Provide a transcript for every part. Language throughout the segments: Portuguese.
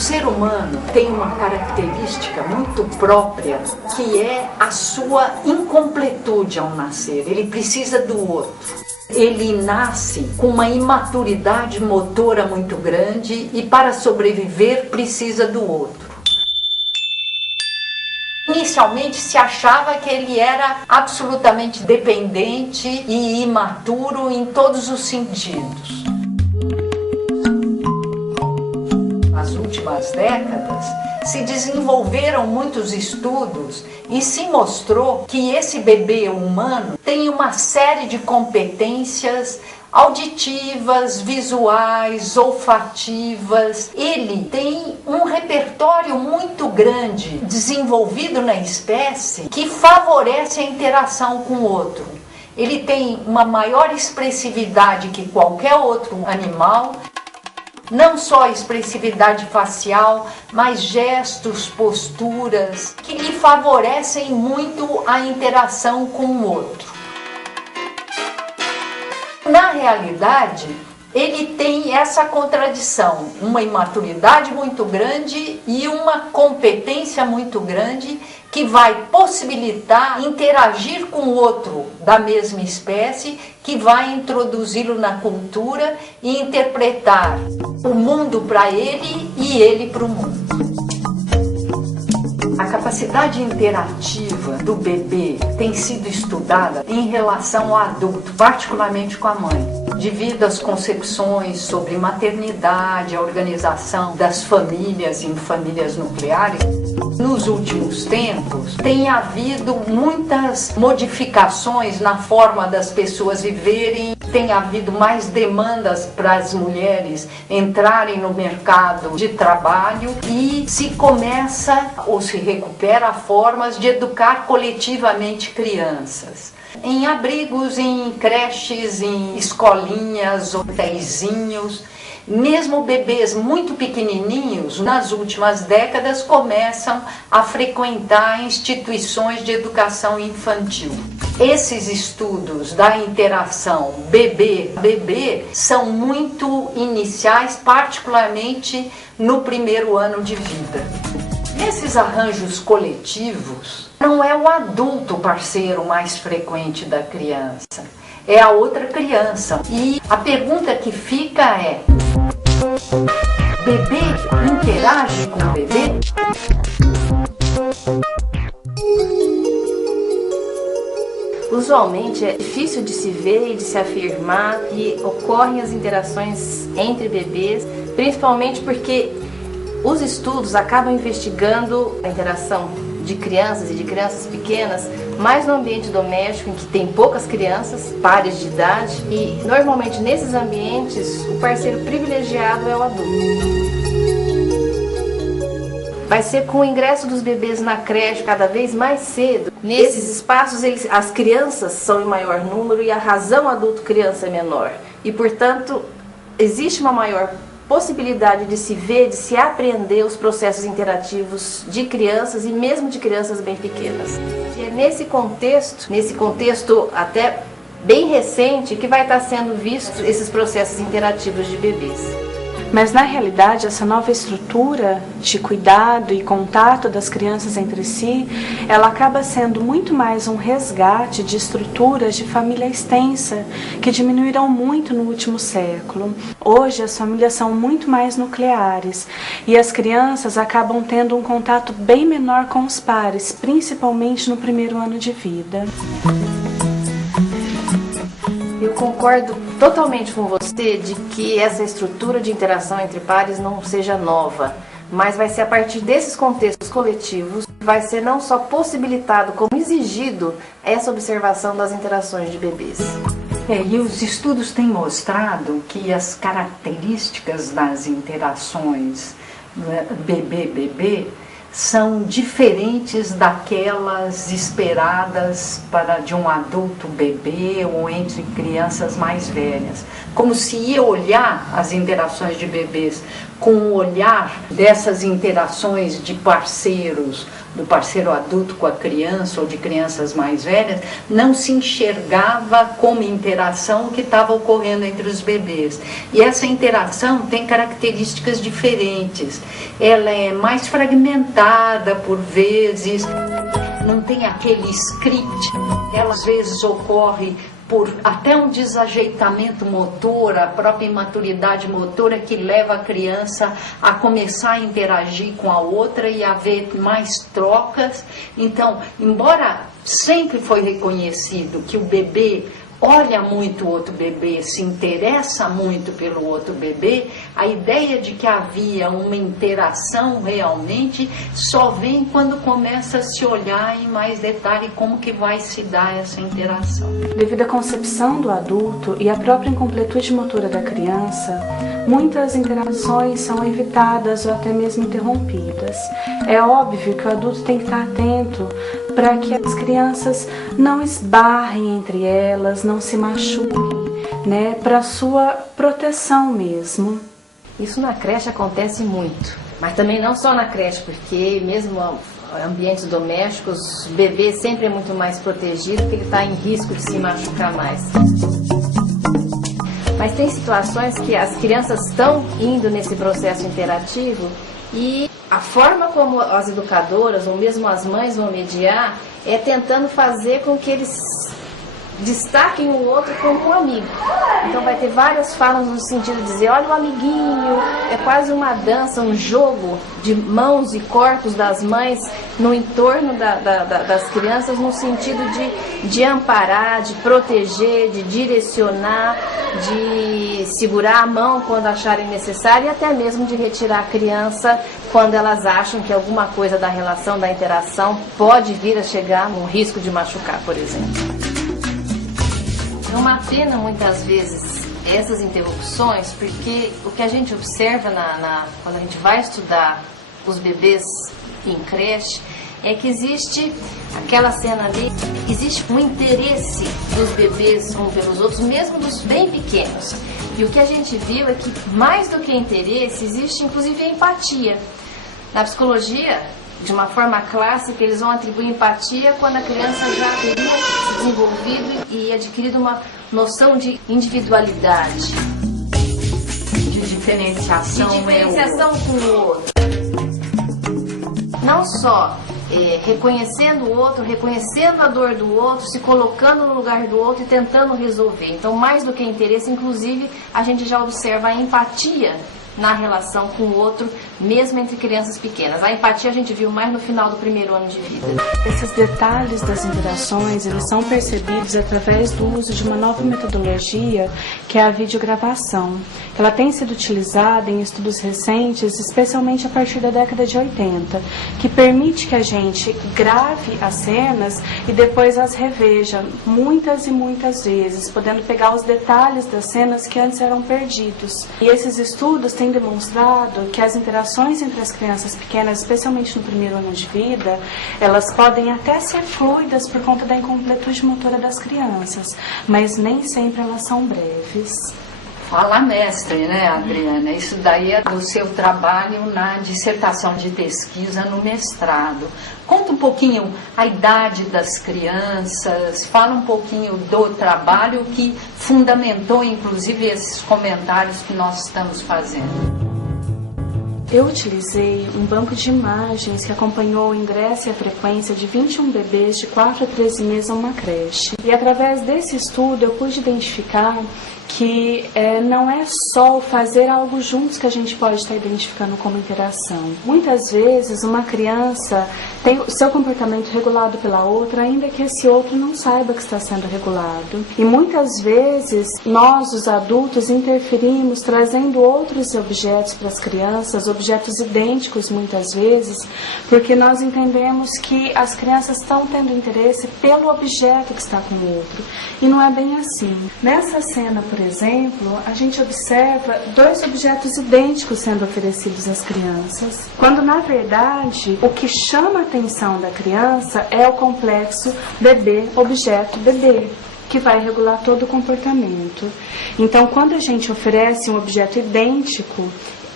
ser humano tem uma característica muito própria, que é a sua incompletude ao nascer. Ele precisa do outro. Ele nasce com uma imaturidade motora muito grande e, para sobreviver, precisa do outro. Inicialmente se achava que ele era absolutamente dependente e imaturo em todos os sentidos. Nas últimas décadas se desenvolveram muitos estudos e se mostrou que esse bebê humano tem uma série de competências auditivas, visuais, olfativas. Ele tem um repertório muito grande desenvolvido na espécie que favorece a interação com o outro. Ele tem uma maior expressividade que qualquer outro animal. Não só a expressividade facial, mas gestos, posturas, que lhe favorecem muito a interação com o outro. Na realidade, ele tem essa contradição, uma imaturidade muito grande e uma competência muito grande que vai possibilitar interagir com o outro da mesma espécie, que vai introduzi-lo na cultura e interpretar o mundo para ele e ele para o mundo. A capacidade interativa do bebê tem sido estudada em relação ao adulto, particularmente com a mãe, devido às concepções sobre maternidade, a organização das famílias em famílias nucleares. Nos últimos tempos, tem havido muitas modificações na forma das pessoas viverem, tem havido mais demandas para as mulheres entrarem no mercado de trabalho e se começa ou se recupera formas de educar coletivamente crianças. Em abrigos, em creches, em escolinhas, hotéisinhos. Mesmo bebês muito pequenininhos, nas últimas décadas, começam a frequentar instituições de educação infantil. Esses estudos da interação bebê-bebê são muito iniciais, particularmente no primeiro ano de vida. Nesses arranjos coletivos, não é o adulto parceiro mais frequente da criança, é a outra criança. E a pergunta que fica é: bebê interage com o bebê? Usualmente é difícil de se ver e de se afirmar que ocorrem as interações entre bebês, principalmente porque os estudos acabam investigando a interação de crianças e de crianças pequenas mais no ambiente doméstico, em que tem poucas crianças, pares de idade, e normalmente nesses ambientes o parceiro privilegiado é o adulto. Vai ser com o ingresso dos bebês na creche cada vez mais cedo. Nesses espaços as crianças são em maior número e a razão adulto-criança é menor. E, portanto, existe uma maior possibilidade de se ver, de se apreender os processos interativos de crianças e mesmo de crianças bem pequenas. E é nesse contexto até bem recente, que vai estar sendo visto esses processos interativos de bebês. Mas, na realidade, essa nova estrutura de cuidado e contato das crianças entre si, ela acaba sendo muito mais um resgate de estruturas de família extensa, que diminuíram muito no último século. Hoje, as famílias são muito mais nucleares e as crianças acabam tendo um contato bem menor com os pares, principalmente no primeiro ano de vida. Eu concordo totalmente com você de que essa estrutura de interação entre pares não seja nova, mas vai ser a partir desses contextos coletivos que vai ser não só possibilitado, como exigido essa observação das interações de bebês. E os estudos têm mostrado que as características das interações bebê-bebê são diferentes daquelas esperadas de um adulto bebê ou entre crianças mais velhas. como se ia olhar as interações de bebês com o olhar dessas interações de parceiros, do parceiro adulto com a criança ou de crianças mais velhas, não se enxergava como interação o que estava ocorrendo entre os bebês. E essa interação tem características diferentes. Ela é mais fragmentada por vezes, não tem aquele script. Ela às vezes ocorre por até um desajeitamento motor, a própria imaturidade motora que leva a criança a começar a interagir com a outra e a haver mais trocas. Então, embora sempre foi reconhecido que o bebê olha muito o outro bebê, se interessa muito pelo outro bebê, a ideia de que havia uma interação realmente só vem quando começa a se olhar em mais detalhe como que vai se dar essa interação. Devido à concepção do adulto e à própria incompletude motora da criança, muitas interações são evitadas ou até mesmo interrompidas. É óbvio que o adulto tem que estar atento para que as crianças não esbarrem entre elas, não se machuquem, né, para sua proteção mesmo. Isso na creche acontece muito, mas também não só na creche, porque mesmo ambientes domésticos, o bebê sempre é muito mais protegido, porque ele está em risco de se machucar mais. Mas tem situações que as crianças estão indo nesse processo interativo e a forma como as educadoras ou mesmo as mães vão mediar é tentando fazer com que eles destaquem o outro como um amigo. Então vai ter várias falas no sentido de dizer, olha o amiguinho, é quase uma dança, um jogo de mãos e corpos das mães no entorno das crianças, no sentido de amparar, de proteger, de direcionar, de segurar a mão quando acharem necessário e até mesmo de retirar a criança quando elas acham que alguma coisa da relação, da interação pode vir a chegar no risco de machucar, por exemplo. É uma pena, muitas vezes, essas interrupções, porque o que a gente observa quando a gente vai estudar os bebês em creche, é que existe aquela cena ali, existe um interesse dos bebês uns pelos outros, mesmo dos bem pequenos. E o que a gente viu é que, mais do que interesse, existe inclusive a empatia. Na psicologia, de uma forma clássica, eles vão atribuir empatia quando a criança já teria se desenvolvido e adquirido uma noção de individualidade. De diferenciação. De diferenciação com o outro. Não só reconhecendo o outro, reconhecendo a dor do outro, se colocando no lugar do outro e tentando resolver. Então, mais do que interesse, inclusive, a gente já observa a empatia na relação com o outro, mesmo entre crianças pequenas. A empatia a gente viu mais no final do primeiro ano de vida. Esses detalhes das interações, eles são percebidos através do uso de uma nova metodologia, que é a videogravação. Ela tem sido utilizada em estudos recentes, especialmente a partir da década de 80, que permite que a gente grave as cenas e depois as reveja muitas e muitas vezes, podendo pegar os detalhes das cenas que antes eram perdidos. E esses estudos têm demonstrado que as interações entre as crianças pequenas, especialmente no primeiro ano de vida, elas podem até ser fluidas por conta da incompletude motora das crianças, mas nem sempre elas são breves. Fala mestre, né, Adriana? Isso daí é do seu trabalho na dissertação de pesquisa no mestrado. Conta um pouquinho a idade das crianças, fala um pouquinho do trabalho que fundamentou, inclusive, esses comentários que nós estamos fazendo. Eu utilizei um banco de imagens que acompanhou o ingresso e a frequência de 21 bebês de 4 a 13 meses a uma creche. E através desse estudo eu pude identificar que não é só o fazer algo juntos que a gente pode estar identificando como interação. Muitas vezes uma criança tem o seu comportamento regulado pela outra, ainda que esse outro não saiba que está sendo regulado. E muitas vezes nós, os adultos, interferimos trazendo outros objetos para as crianças, objetos idênticos muitas vezes, porque nós entendemos que as crianças estão tendo interesse pelo objeto que está com o outro. E não é bem assim. Nessa cena, por exemplo, a gente observa 2 objetos idênticos sendo oferecidos às crianças, quando na verdade o que chama a atenção da criança é o complexo bebê, objeto, bebê. que vai regular todo o comportamento. Então, quando a gente oferece um objeto idêntico,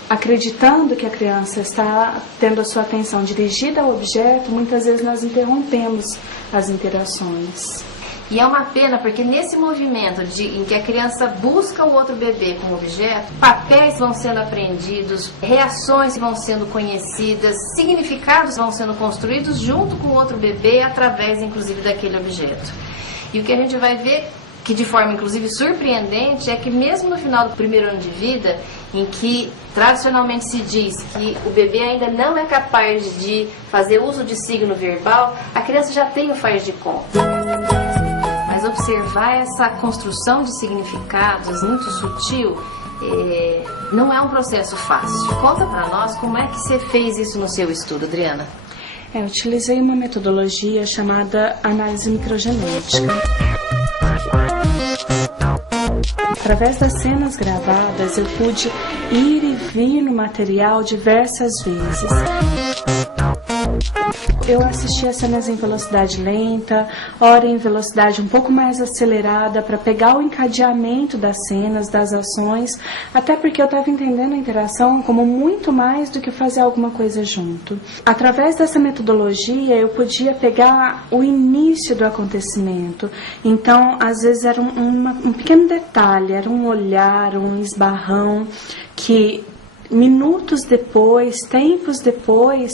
acreditando que a criança está tendo a sua atenção dirigida ao objeto, muitas vezes nós interrompemos as interações. E é uma pena porque nesse movimento em que a criança busca o outro bebê como objeto, papéis vão sendo aprendidos, reações vão sendo conhecidas, significados vão sendo construídos junto com o outro bebê através inclusive daquele objeto. E o que a gente vai ver, que de forma inclusive surpreendente, é que mesmo no final do primeiro ano de vida, em que tradicionalmente se diz que o bebê ainda não é capaz de fazer uso de signo verbal, a criança já tem o faz de conta. Mas observar essa construção de significados muito sutil não é um processo fácil. Conta para nós como é que você fez isso no seu estudo, Adriana. Eu utilizei uma metodologia chamada análise microgenética. Através das cenas gravadas, eu pude ir e vir no material diversas vezes. Eu assisti as cenas em velocidade lenta, ora em velocidade um pouco mais acelerada, para pegar o encadeamento das cenas, das ações, até porque eu estava entendendo a interação como muito mais do que fazer alguma coisa junto. Através dessa metodologia, eu podia pegar o início do acontecimento. Então, às vezes era um pequeno detalhe, era um olhar, um esbarrão, que minutos depois, tempos depois,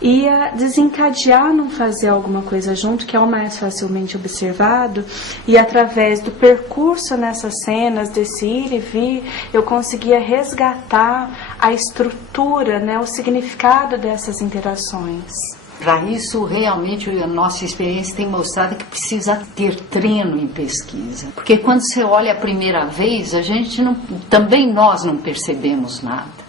ia desencadear não fazer alguma coisa junto, que é o mais facilmente observado, e através do percurso nessas cenas, desse ir e vir, eu conseguia resgatar a estrutura, né, o significado dessas interações. Para isso, realmente, a nossa experiência tem mostrado que precisa ter treino em pesquisa. Porque quando você olha a primeira vez, também nós não percebemos nada.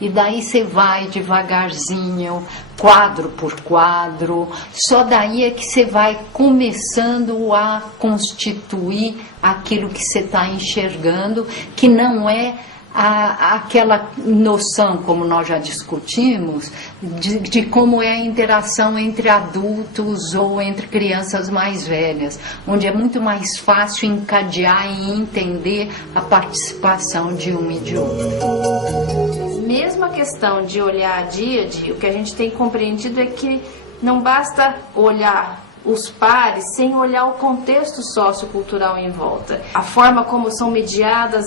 E daí você vai devagarzinho, quadro por quadro, só daí é que você vai começando a constituir aquilo que você está enxergando, que não é aquela noção, como nós já discutimos, de como é a interação entre adultos ou entre crianças mais velhas, onde é muito mais fácil encadear e entender a participação de um e de outro. Mesmo a questão de olhar a díade, o que a gente tem compreendido é que não basta olhar os pares sem olhar o contexto sociocultural em volta. A forma como são mediadas,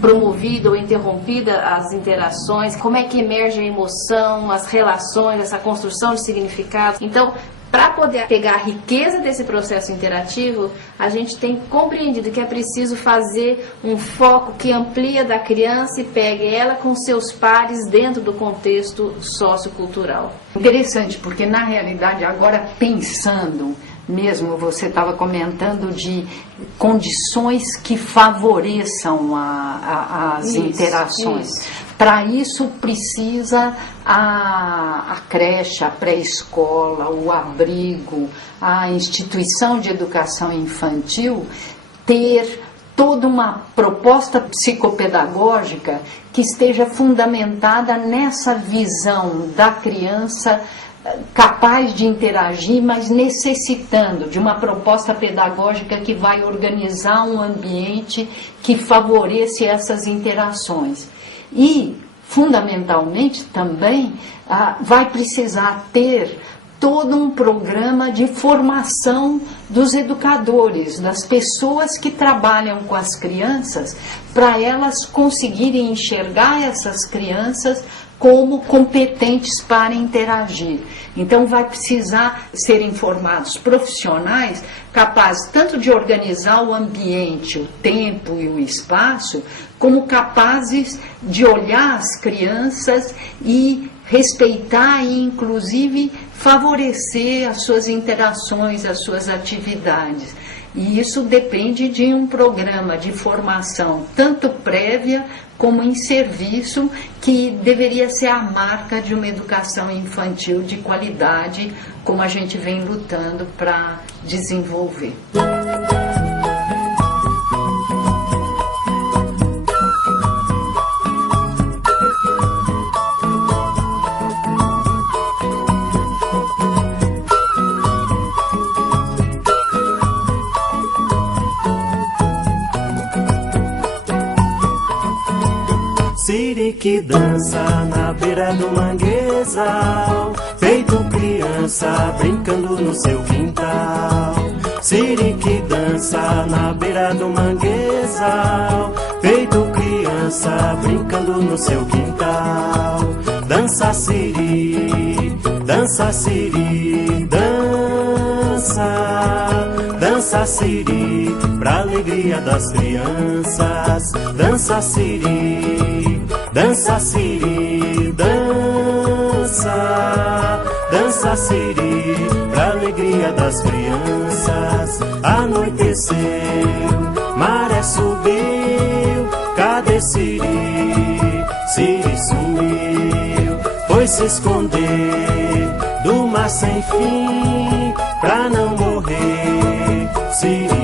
promovida ou interrompida as interações, como é que emerge a emoção, as relações, essa construção de significado. Então, para poder pegar a riqueza desse processo interativo, a gente tem compreendido que é preciso fazer um foco que amplia da criança e pegue ela com seus pares dentro do contexto sociocultural. Interessante, porque na realidade, agora pensando mesmo, você estava comentando de condições que favoreçam as interações. Para isso precisa a creche, a pré-escola, o abrigo, a instituição de educação infantil ter toda uma proposta psicopedagógica que esteja fundamentada nessa visão da criança capaz de interagir, mas necessitando de uma proposta pedagógica que vai organizar um ambiente que favoreça essas interações. E, fundamentalmente, também vai precisar ter todo um programa de formação dos educadores, das pessoas que trabalham com as crianças, para elas conseguirem enxergar essas crianças como competentes para interagir. Então vai precisar serem formados profissionais capazes tanto de organizar o ambiente, o tempo e o espaço, como capazes de olhar as crianças e respeitar e inclusive favorecer as suas interações, as suas atividades. E isso depende de um programa de formação, tanto prévia como em serviço, que deveria ser a marca de uma educação infantil de qualidade, como a gente vem lutando para desenvolver. que dança na beira do manguezal, feito criança brincando no seu quintal. Siri que dança na beira do manguezal, feito criança brincando no seu quintal. Dança Siri, dança Siri, dança. Dança Siri, pra alegria das crianças. Dança Siri, dança Siri, dança. Dança Siri, pra alegria das crianças. Anoiteceu, maré subiu, cadê Siri? Siri sumiu, foi se esconder do mar sem fim, pra não morrer. Siri